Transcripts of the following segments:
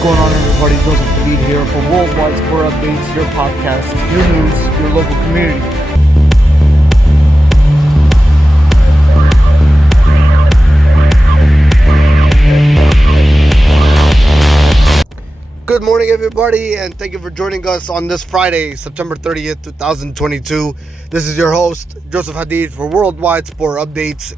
What's going on, everybody? Joseph David here for Worldwide Sport Updates, your podcast, your news, your local community. Good morning, everybody, and thank you for joining us on this Friday, September 30th, 2022. This is your host, Joseph Hadid, for Worldwide Sport Updates,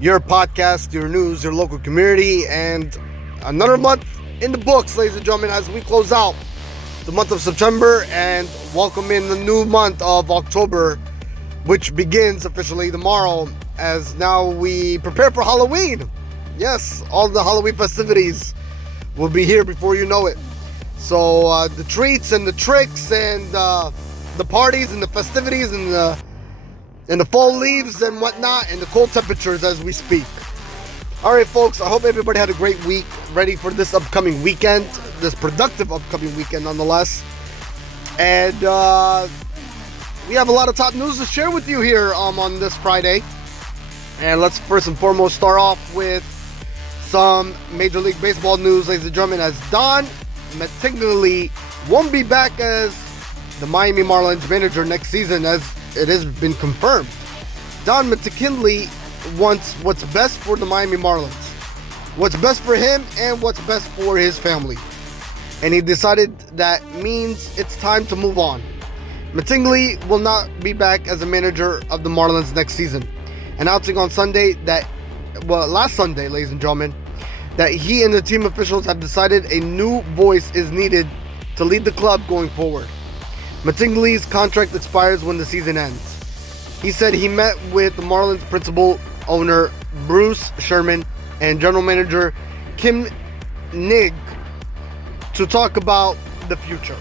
your podcast, your news, your local community, and another month in the books, ladies and gentlemen, as we close out the month of September and welcome in the new month of October, which begins officially tomorrow, as now we prepare for Halloween. Yes, all the Halloween festivities will be here before you know it. So the treats and the tricks and the parties and the festivities and the fall leaves and whatnot and the cold temperatures as we speak. All right, folks, I hope everybody had a great week, ready for this upcoming weekend, this productive upcoming weekend nonetheless. And we have a lot of top news to share with you here on this Friday. And let's first and foremost start off with some Major League Baseball news, ladies and gentlemen, as Don Mattingly won't be back as the Miami Marlins manager next season, as it has been confirmed. Don Mattingly wants what's best for the Miami Marlins, what's best for him and what's best for his family, and he decided that means it's time to move on. Mattingly will not be back as a manager of the Marlins next season, announcing on last Sunday, ladies and gentlemen, that he and the team officials have decided a new voice is needed to lead the club going forward. Mattingly's contract expires when the season ends. He said he met with the Marlins principal owner Bruce Sherman and general manager Kim Nig to talk about the future.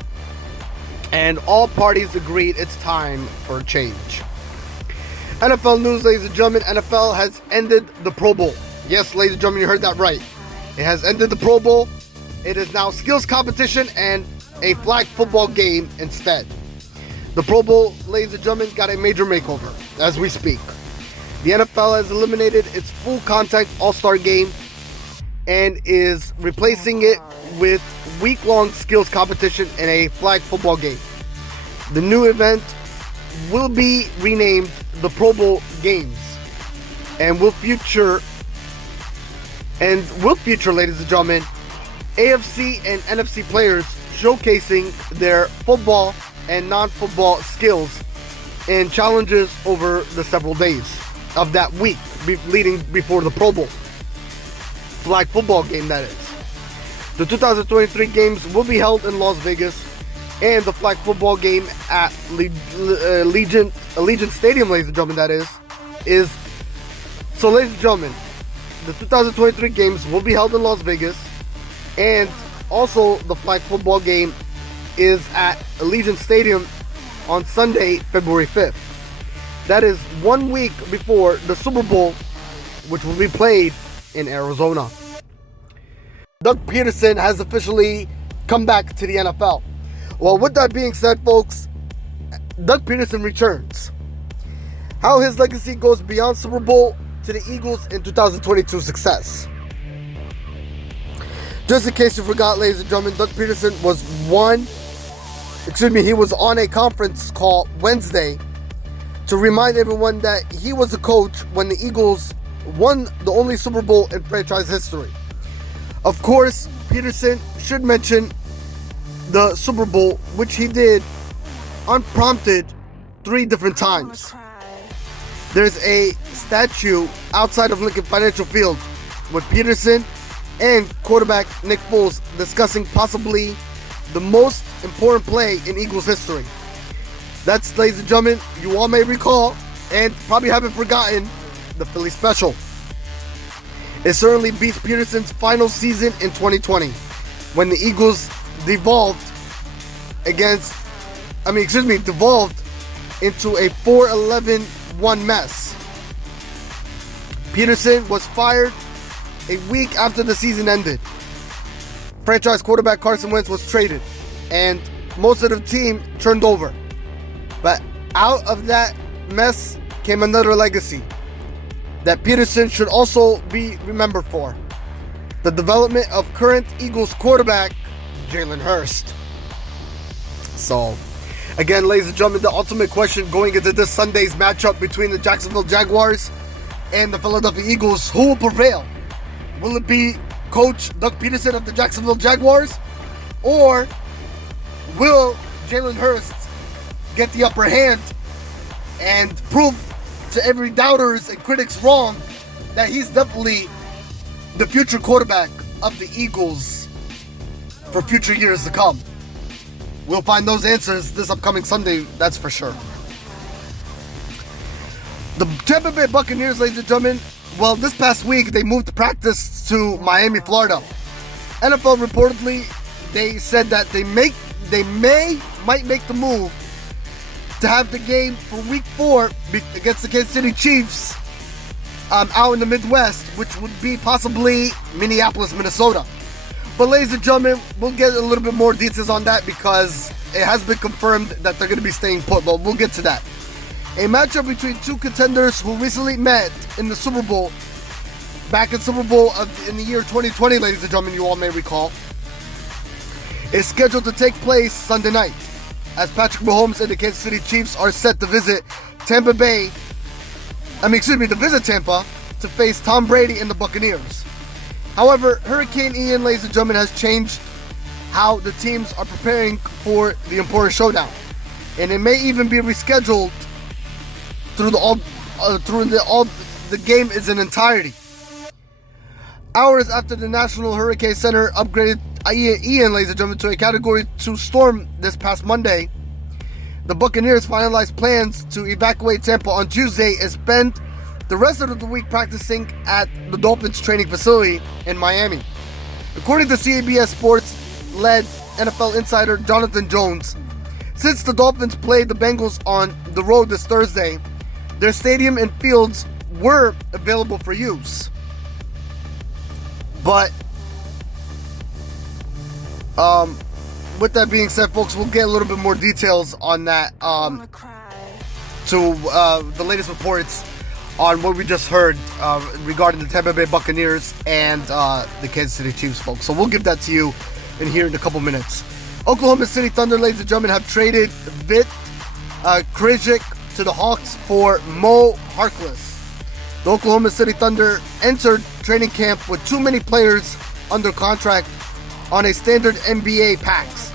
And all parties agreed it's time for a change. NFL news, ladies and gentlemen. NFL has ended the Pro Bowl. Yes, ladies and gentlemen, you heard that right. It has ended the Pro Bowl. It is now skills competition and a flag football game instead. The Pro Bowl, ladies and gentlemen, got a major makeover as we speak. The NFL has eliminated its full contact all-star game and is replacing it with week-long skills competition and a flag football game. The new event will be renamed the Pro Bowl Games and will feature, ladies and gentlemen, AFC and NFC players showcasing their football and non-football skills and challenges over the several days of that week leading before the Pro Bowl flag football game, that is. The 2023 games will be held in Las Vegas, and the flag football game at Allegiant Stadium, ladies and gentlemen, that is so, ladies and gentlemen, the 2023 games will be held in Las Vegas, and also the flag football game is at Allegiant Stadium on Sunday, February 5th. That is 1 week before the Super Bowl, which will be played in Arizona. Doug Pederson has officially come back to the NFL. Well, with that being said, folks, Doug Pederson returns. How his legacy goes beyond Super Bowl to the Eagles in 2022 success. Just in case you forgot, ladies and gentlemen, Doug Pederson was on a conference call Wednesday to remind everyone that he was the coach when the Eagles won the only Super Bowl in franchise history. Of course, Pederson should mention the Super Bowl, which he did unprompted 3 different times. There's a statue outside of Lincoln Financial Field with Pederson and quarterback Nick Foles discussing possibly the most important play in Eagles history. That's, ladies and gentlemen, you all may recall and probably haven't forgotten, the Philly Special. It certainly beats Pederson's final season in 2020 when the Eagles devolved into a 4-11-1 mess. Pederson was fired a week after the season ended. Franchise quarterback Carson Wentz was traded, and most of the team turned over. But out of that mess came another legacy that Pederson should also be remembered for. The development of current Eagles quarterback Jalen Hurst. So, again, ladies and gentlemen, the ultimate question going into this Sunday's matchup between the Jacksonville Jaguars and the Philadelphia Eagles, who will prevail? Will it be Coach Doug Pederson of the Jacksonville Jaguars? Or will Jalen Hurst get the upper hand and prove to every doubters and critics wrong that he's definitely the future quarterback of the Eagles for future years to come? We'll find those answers this upcoming Sunday, that's for sure. The Tampa Bay Buccaneers, ladies and gentlemen, well, this past week they moved practice to Miami, Florida. NFL reportedly, they said that they might make the move to have the game for Week 4 against the Kansas City Chiefs out in the Midwest, which would be possibly Minneapolis, Minnesota. But ladies and gentlemen, we'll get a little bit more details on that because it has been confirmed that they're going to be staying put, but we'll get to that. A matchup between two contenders who recently met in the Super Bowl, back in Super Bowl in the year 2020, ladies and gentlemen, you all may recall, is scheduled to take place Sunday night, as Patrick Mahomes and the Kansas City Chiefs are set to visit Tampa to visit Tampa to face Tom Brady and the Buccaneers. However, Hurricane Ian, ladies and gentlemen, has changed how the teams are preparing for the important showdown, and it may even be rescheduled through the game is in entirety. Hours after the National Hurricane Center upgraded Ian, ladies and gentlemen, to a Category 2 storm this past Monday, the Buccaneers finalized plans to evacuate Tampa on Tuesday and spend the rest of the week practicing at the Dolphins training facility in Miami. According to CBS Sports-led NFL insider Jonathan Jones, since the Dolphins played the Bengals on the road this Thursday, their stadium and fields were available for use. But with that being said, folks, we'll get a little bit more details on that to the latest reports on what we just heard regarding the Tampa Bay Buccaneers and the Kansas City Chiefs, folks. So we'll give that to you in here in a couple minutes. Oklahoma City Thunder, ladies and gentlemen, have traded Krejci to the Hawks for Mo Harkless. The Oklahoma City Thunder entered training camp with too many players under contract on a standard NBA packs.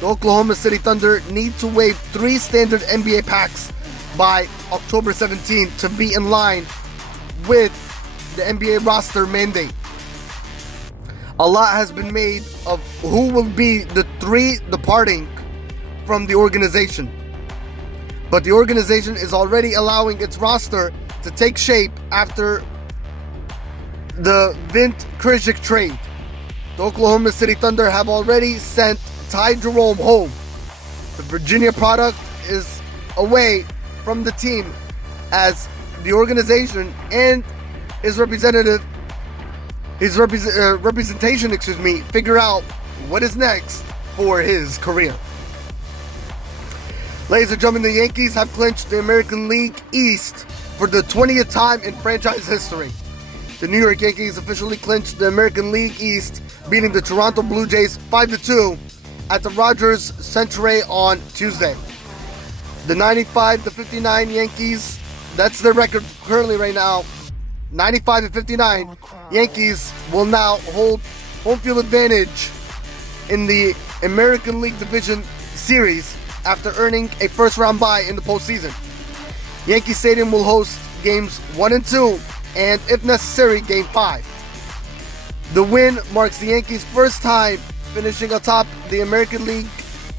The Oklahoma City Thunder need to waive 3 standard NBA packs by October 17th to be in line with the NBA roster mandate. A lot has been made of who will be the 3 departing from the organization, but the organization is already allowing its roster to take shape after the Krejci trade. The Oklahoma City Thunder have already sent Ty Jerome home. The Virginia product is away from the team as the organization and his representation, figure out what is next for his career. Ladies and gentlemen, the Yankees have clinched the American League East for the 20th time in franchise history. The New York Yankees officially clinched the American League East, beating the Toronto Blue Jays 5-2 at the Rogers Centre on Tuesday. The 95-59 Yankees, that's their record currently right now, 95-59 Yankees will now hold home field advantage in the American League Division Series after earning a first-round bye in the postseason. Yankee Stadium will host games 1 and 2, and if necessary, game 5. The win marks the Yankees' first time finishing atop the American League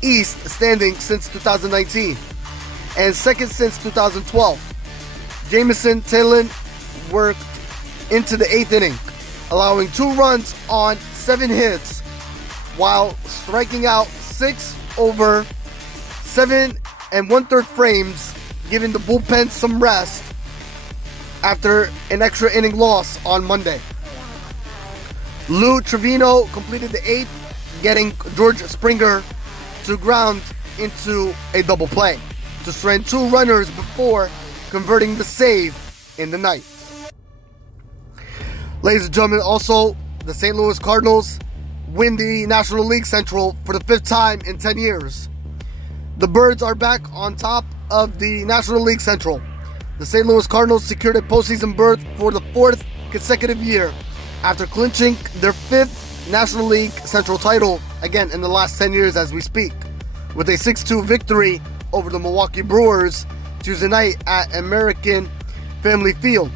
East standing since 2019, and second since 2012. Jameson Taylor worked into the 8th inning, allowing 2 runs on 7 hits, while striking out 6 over 7 1/3 frames, giving the bullpen some rest after an extra inning loss on Monday. Lou Trevino completed the 8th, getting George Springer to ground into a double play to strand 2 runners before converting the save in the 9th. Ladies and gentlemen, also the St. Louis Cardinals win the National League Central for the 5th time in 10 years. The Birds are back on top of the National League Central. The St. Louis Cardinals secured a postseason berth for the 4th consecutive year after clinching their 5th National League Central title, again in the last 10 years as we speak, with a 6-2 victory over the Milwaukee Brewers Tuesday night at American Family Field.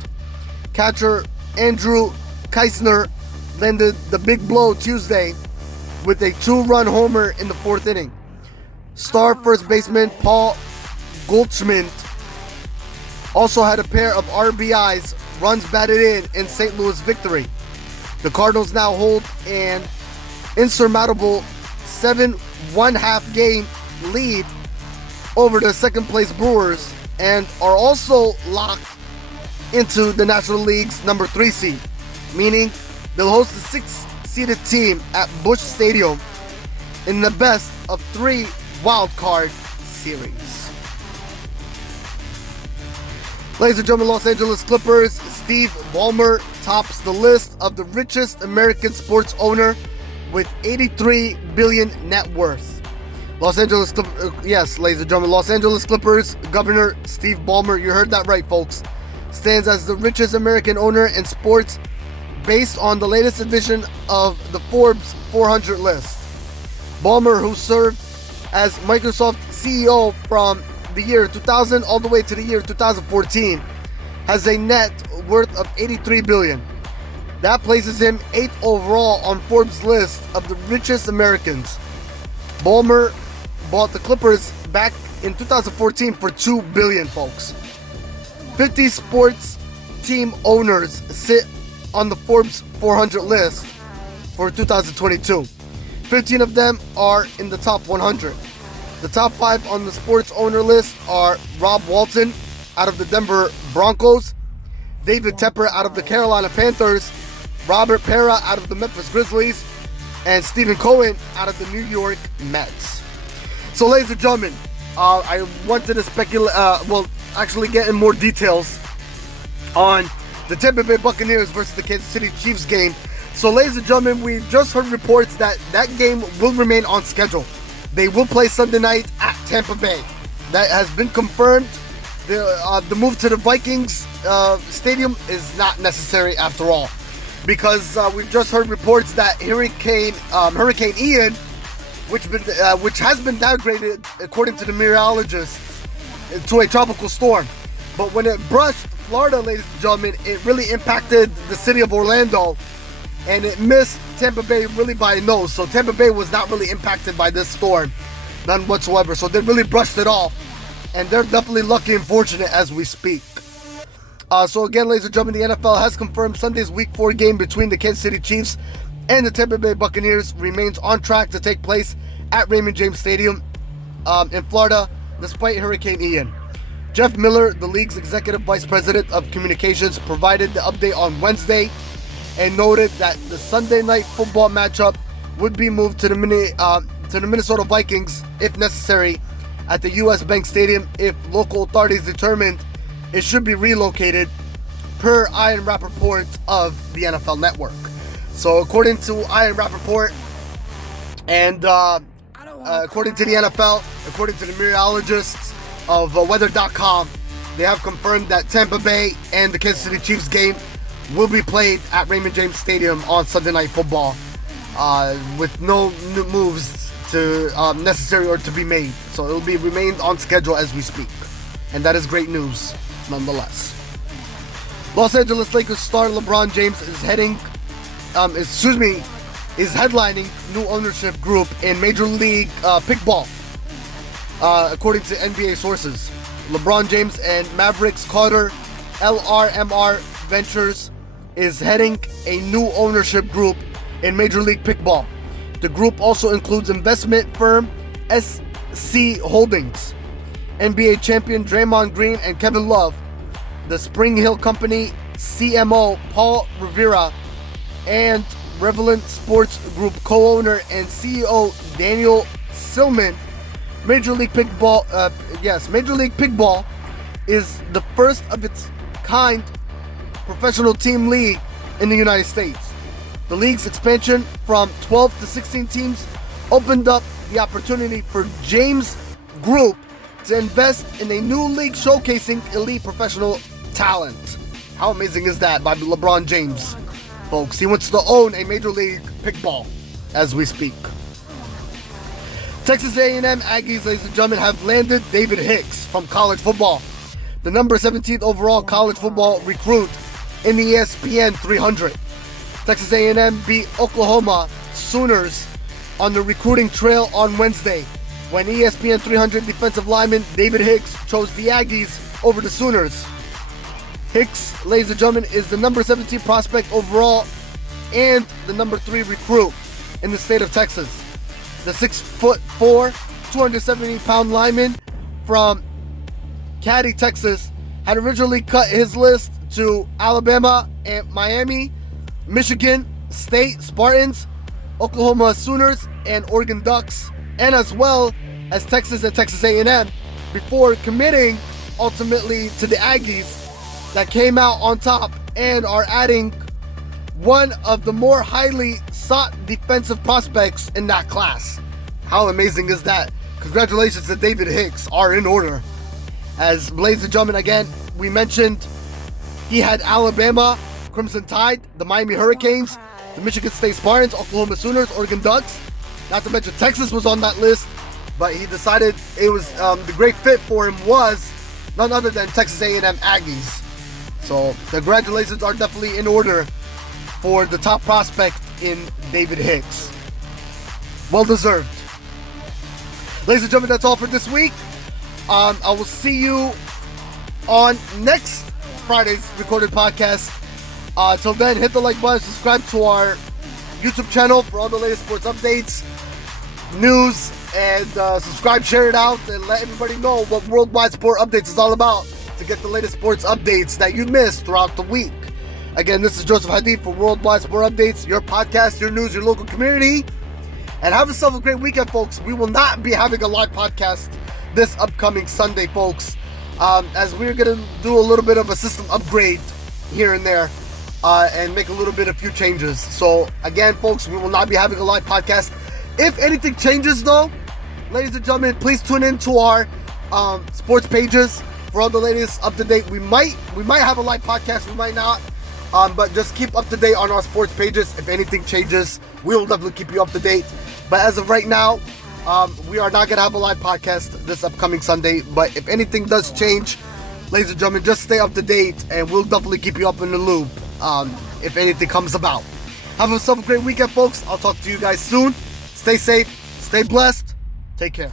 Catcher Andrew Keisner landed the big blow Tuesday with a 2-run homer in the 4th inning. Star first baseman Paul Goldschmidt also had a pair of RBIs, runs batted in St. Louis victory. The Cardinals now hold an insurmountable 7-1/2 game lead over the second place Brewers and are also locked into the National League's number 3 seed, meaning they'll host the 6th-seeded team at Busch Stadium in the best of 3 wildcard series. Ladies and gentlemen, Los Angeles Clippers Steve Ballmer tops the list of the richest American sports owner with $83 billion net worth. Los Angeles Clippers Governor Steve Ballmer, you heard that right, folks, stands as the richest American owner in sports based on the latest edition of the Forbes 400 list. Ballmer, who served as Microsoft CEO from the year 2000 all the way to the year 2014, has a net worth of $83 billion. That places him 8th overall on Forbes' list of the richest Americans. Ballmer bought the Clippers back in 2014 for $2 billion, folks. 50 sports team owners sit on the Forbes 400 list for 2022. 15 of them are in the top 100. The top 5 on the sports owner list are Rob Walton out of the Denver Broncos, David Tepper out of the Carolina Panthers, Robert Pera out of the Memphis Grizzlies, and Stephen Cohen out of the New York Mets. So, ladies and gentlemen, I wanted to get in more details on the Tampa Bay Buccaneers versus the Kansas City Chiefs game. So, ladies and gentlemen, we just heard reports that that game will remain on schedule. They will play Sunday night at Tampa Bay. That has been confirmed. The move to the Vikings stadium is not necessary after all, because we've just heard reports that Hurricane Ian, which has been downgraded according to the meteorologists to a tropical storm, but when it brushed Florida, ladies and gentlemen, it really impacted the city of Orlando, and it missed Tampa Bay really by a nose. So Tampa Bay was not really impacted by this storm, none whatsoever. So they really brushed it off, and they're definitely lucky and fortunate as we speak. So again, ladies and gentlemen, the NFL has confirmed Sunday's Week 4 game between the Kansas City Chiefs and the Tampa Bay Buccaneers remains on track to take place at Raymond James Stadium in Florida, despite Hurricane Ian. Jeff Miller, the league's executive vice president of communications, provided the update on Wednesday and noted that the Sunday night football matchup would be moved to the Minnesota Vikings, if necessary, at the U.S. Bank Stadium if local authorities determined it should be relocated, per Ian Rappaport of the NFL Network. So according to Ian Rappaport and according to the NFL, according to the meteorologists of weather.com, they have confirmed that Tampa Bay and the Kansas City Chiefs game will be played at Raymond James Stadium on Sunday Night Football, with no new moves to necessary or to be made. So it will be remained on schedule as we speak, and that is great news nonetheless. Los Angeles Lakers star LeBron James is headlining new ownership group in Major League Pickleball, according to NBA sources. LeBron James and Mavericks Carter LRMR Ventures is heading a new ownership group in Major League Pickleball. The group also includes investment firm SC Holdings, NBA champion Draymond Green and Kevin Love, the Spring Hill Company CMO Paul Rivera, and Relevant Sports Group co-owner and CEO Daniel Silman. Major League Pickleball is the first of its kind professional team league in the United States. The league's expansion from 12 to 16 teams opened up the opportunity for James Group to invest in a new league showcasing elite professional talent. How amazing is that by LeBron James, folks? He wants to own a Major League Pickleball as we speak. Texas A&M Aggies, ladies and gentlemen, have landed David Hicks from college football, the number 17th overall college football recruit in the ESPN 300. Texas A&M beat Oklahoma Sooners on the recruiting trail on Wednesday, when ESPN 300 defensive lineman David Hicks chose the Aggies over the Sooners. Hicks, ladies and gentlemen, is the number 17 prospect overall and the number 3 recruit in the state of Texas. The 6'4", 270-pound lineman from Katy, Texas, had originally cut his list to Alabama and Miami, Michigan State Spartans, Oklahoma Sooners, and Oregon Ducks, and as well as Texas and Texas A&M, before committing ultimately to the Aggies, that came out on top and are adding one of the more highly sought defensive prospects in that class. How amazing is that? Congratulations to David Hicks are in order. As ladies and gentlemen, again, we mentioned he had Alabama Crimson Tide, the Miami Hurricanes, the Michigan State Spartans, Oklahoma Sooners, Oregon Ducks. Not to mention Texas was on that list, but he decided it was the great fit for him was none other than Texas A&M Aggies. So congratulations are definitely in order for the top prospect in David Hicks. Well deserved. Ladies and gentlemen, that's all for this week. I will see you on next Friday's recorded podcast. Till then, hit the like button, subscribe to our YouTube channel for all the latest sports updates, news, and subscribe, share it out, and let everybody know what Worldwide Sport Updates is all about to get the latest sports updates that you missed throughout the week. Again, this is Joseph Hadid for Worldwide Sport Updates, your podcast, your news, your local community. And have yourself a great weekend, folks. We will not be having a live podcast this upcoming Sunday, folks, as we're going to do a little bit of a system upgrade here and there and make a little bit of few changes. So, again, folks, we will not be having a live podcast. If anything changes, though, ladies and gentlemen, please tune in to our sports pages for all the latest up-to-date. We might have a live podcast, we might not. But just keep up to date on our sports pages. If anything changes, we will definitely keep you up to date. But as of right now, we are not going to have a live podcast this upcoming Sunday. But if anything does change, ladies and gentlemen, just stay up to date and we'll definitely keep you up in the loop if anything comes about. Have yourself a great weekend, folks. I'll talk to you guys soon. Stay safe, stay blessed, take care.